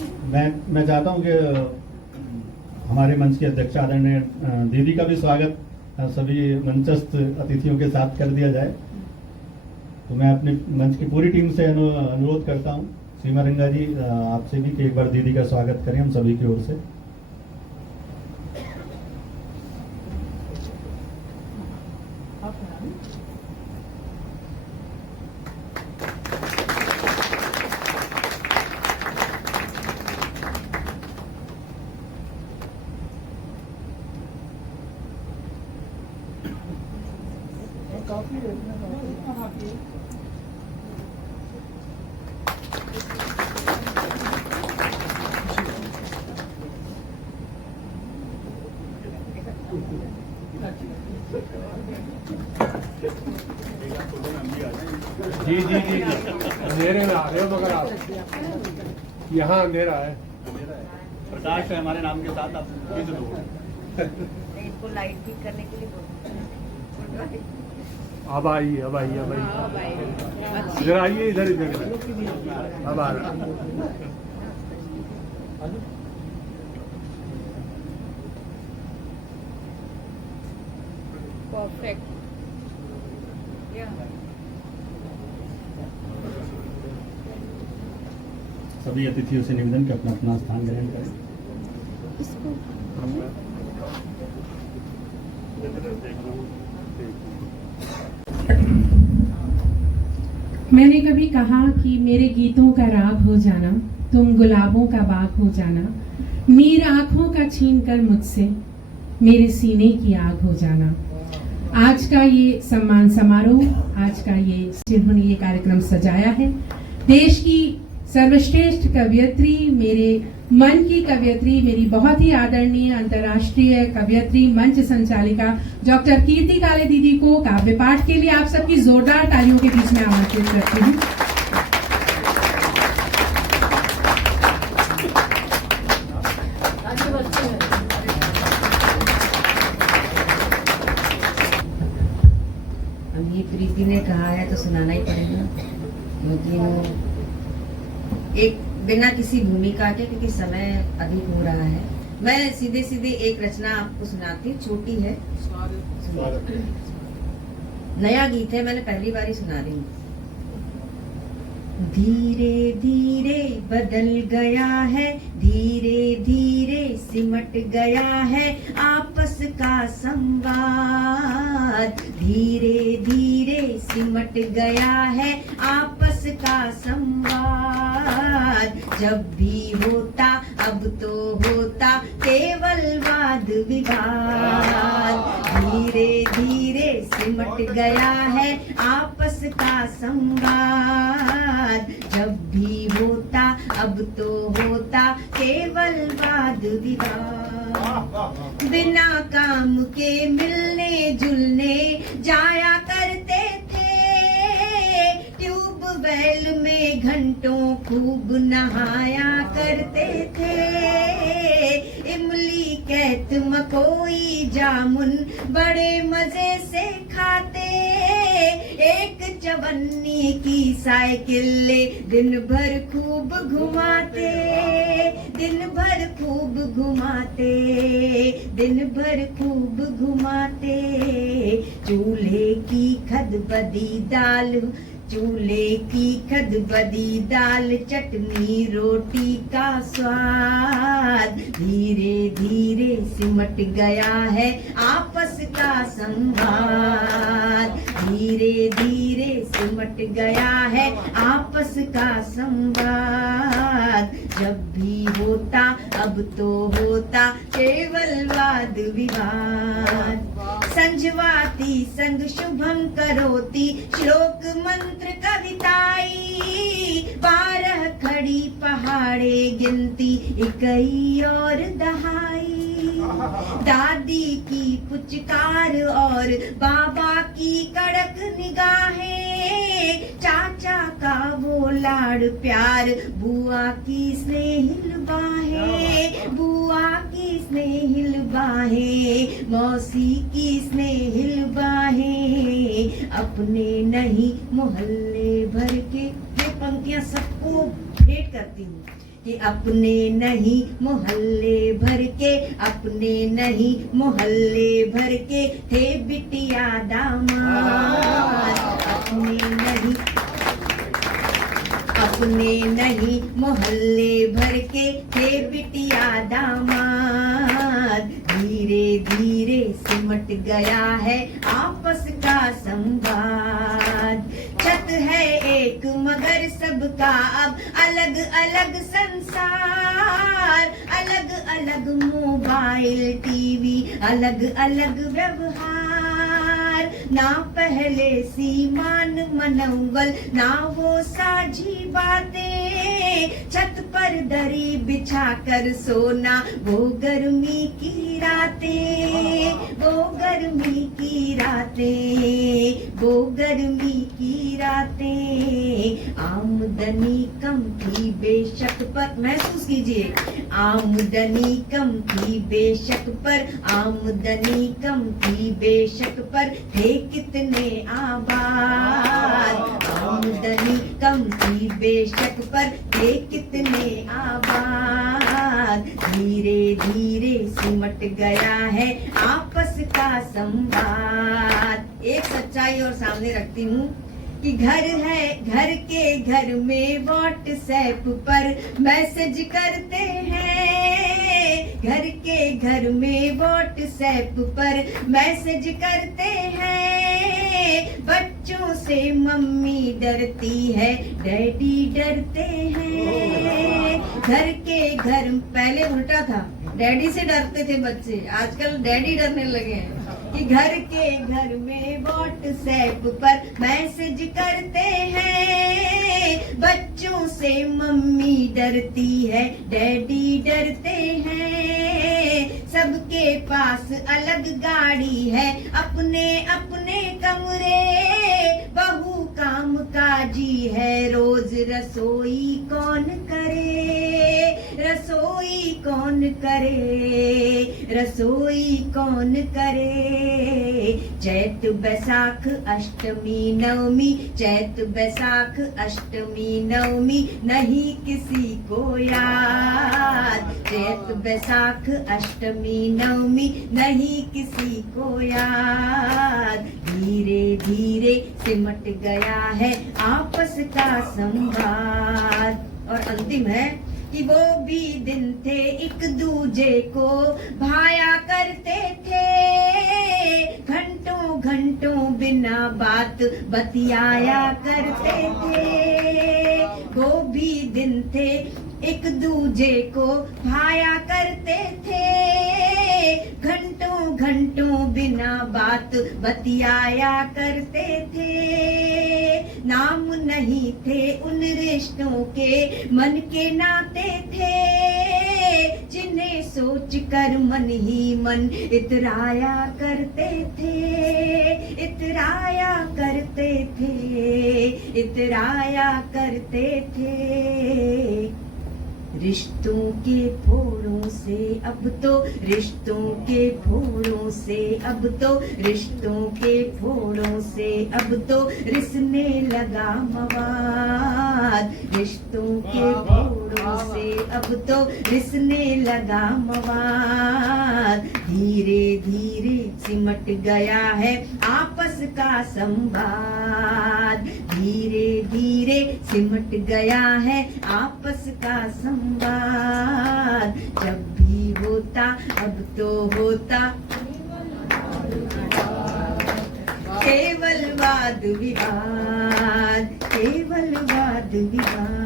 मैं चाहता हूं कि हमारे मंच के अध्यक्ष आदरणीय दीदी का भी स्वागत सभी मंचस्थ अतिथियों के साथ कर दिया जाए। तो मैं अपने मंच की पूरी टीम से अनुरोध करता हूं, सीमा रंगा जी आपसे भी कि एक बार दीदी का स्वागत करें हम सभी की ओर से। जी अंधेरे में आ रहे हो मगर आप यहाँ अंधेरा है, प्रकाश है हमारे नाम के साथ। आप इनको लाइट ठीक करने के लिए अब आइए इधर आइए, इधर अब आ रहा। परफेक्ट। सभी अतिथियों से निवेदन कि अपना अपना स्थान ग्रहण करें। मैंने कभी कहा कि मेरे गीतों का राग हो जाना, तुम गुलाबों का बाग हो जाना, मीर आंखों का छीन कर मुझसे मेरे सीने की आग हो जाना। आज का ये सम्मान समारोह, आज का ये जिन्होंने ये कार्यक्रम सजाया है, देश की सर्वश्रेष्ठ कवयित्री, मेरे मन की कवयित्री, मेरी बहुत ही आदरणीय अंतर्राष्ट्रीय कवयित्री, मंच संचालिका डॉक्टर कीर्ति काले दीदी को काव्य पाठ के लिए आप सबकी जोरदार तालियों के बीच में आमंत्रित करती हूँ। अब ये प्रीति ने कहा है तो सुनाना ही पड़ेगा, क्योंकि एक बिना किसी भूमिका के, क्योंकि समय अधिक हो रहा है, मैं सीधे सीधे एक रचना आपको सुनाती हूँ। छोटी है, नया गीत है, मैंने पहली बार ही सुना रही हूँ। धीरे धीरे बदल गया है, धीरे धीरे सिमट गया है आपस का संवाद, धीरे धीरे सिमट गया है आपस का संवाद। जब भी होता अब तो होता केवल वाद विवाद, धीरे धीरे सिमट गया है आपस का संवाद। जब भी होता अब तो होता केवल वाद विवाद। बिना काम के मिलने जुलने जाया करते थे, ट्यूबवेल में घंटों खूब नहाया करते थे। इमली कहत मकोई जामुन बड़े मजे से खाते, एक चवन्नी की साइकिल दिन भर खूब घुमाते, दिन भर खूब घुमाते, दिन भर खूब घुमाते। चूल्हे की खदबदी दाल, चूल्हे की खदबदी दाल, चटनी रोटी का स्वाद, धीरे धीरे सिमट गया है आपस का संवाद, धीरे धीरे सिमट गया है आपस का संवाद। जब भी होता अब तो होता केवल वाद विवाद। संजवाती संग शुभम करोति, श्लोक मंत्र कविताई, 12 खड़ी पहाड़े गिनती, इकई और दहाई। दादी की पुचकार और बाबा की कड़क निगाहें, चाचा का वो लाड़ प्यार, बुआ की स्नेहिल बाहें, बुआ की स्नेहिल बाहें, मौसी की स्नेहिल बाहें। अपने नहीं मोहल्ले भर के, ये पंक्तियां सबको भेंट करती हूँ। कि अपने नहीं मोहल्ले भर के, अपने नहीं मोहल्ले भर के थे बिटिया दामाद। अपने नहीं मोहल्ले भर के थे बिटिया दामाद। धीरे धीरे सिमट गया है आपस का संवाद। छत है एक मगर सबका अब अलग अलग संसार, अलग अलग मोबाइल टीवी, अलग अलग व्यवहार। ना पहले सीमान मनोवल, ना वो साझी बातें। छत पर दरी बिछा कर सोना, वो गर्मी की रातें, वो गर्मी की रातें, वो गर्मी की रातें। आमदनी कम थी बेशक पर, महसूस कीजिए, आमदनी कम थी बेशक पर, आमदनी कम थी बेशक पर थे कितने आबाद। आमदनी कम थी बेशक पर थे कितने आबाद। धीरे धीरे सिमट गया है आपस का संवाद। एक सच्चाई और सामने रखती हूँ कि घर है, घर के घर में व्हाट्सएप पर मैसेज करते हैं। घर के घर में व्हाट्सएप पर मैसेज करते हैं। बच्चों से मम्मी डरती है, डैडी डरते हैं। घर के घर, पहले उल्टा था, डैडी से डरते थे बच्चे, आजकल डैडी डरने लगे हैं। कि घर के घर में व्हाट्सएप पर मैसेज करते हैं। बच्चों से मम्मी डरती है, डैडी डरते हैं। सबके पास अलग गाड़ी है, अपने अपने कमरे। बहू काम काजी है, रोज रसोई कौन करे, रसोई कौन करे, रसोई कौन करे। चैत बैसाख अष्टमी नवमी, चैत बैसाख अष्टमी नवमी नहीं किसी को याद। चैत बैसाख अष्टमी नवमी नहीं किसी को याद। धीरे धीरे सिमट गया है आपस का संवाद। और अंतिम है कि वो भी दिन थे एक दूजे को भाया करते थे। घंटों घंटों बिना बात बतियाया करते थे। वो भी दिन थे एक दूजे को भाया करते थे। घंटों घंटों बिना बात बतियाया करते थे। नाम नहीं थे उन रिश्तों के, मन के नाते थे। जिन्हें सोच कर मन ही मन इतराया करते थे, इतराया करते थे, इतराया करते थे। रिश्तों के फोड़ों से अब तो, रिश्तों के फोड़ों से अब तो, रिश्तों के फोड़ों से अब तो रिसने लगा मवाद। रिश्तों के फोड़ों से अब तो रिसने लगा मवाद। धीरे धीरे सिमट गया है आपस का संवाद। धीरे धीरे सिमट गया है आपस का संवाद। जब भी होता अब तो होता केवल वाद विवाद, केवल वाद विवाद।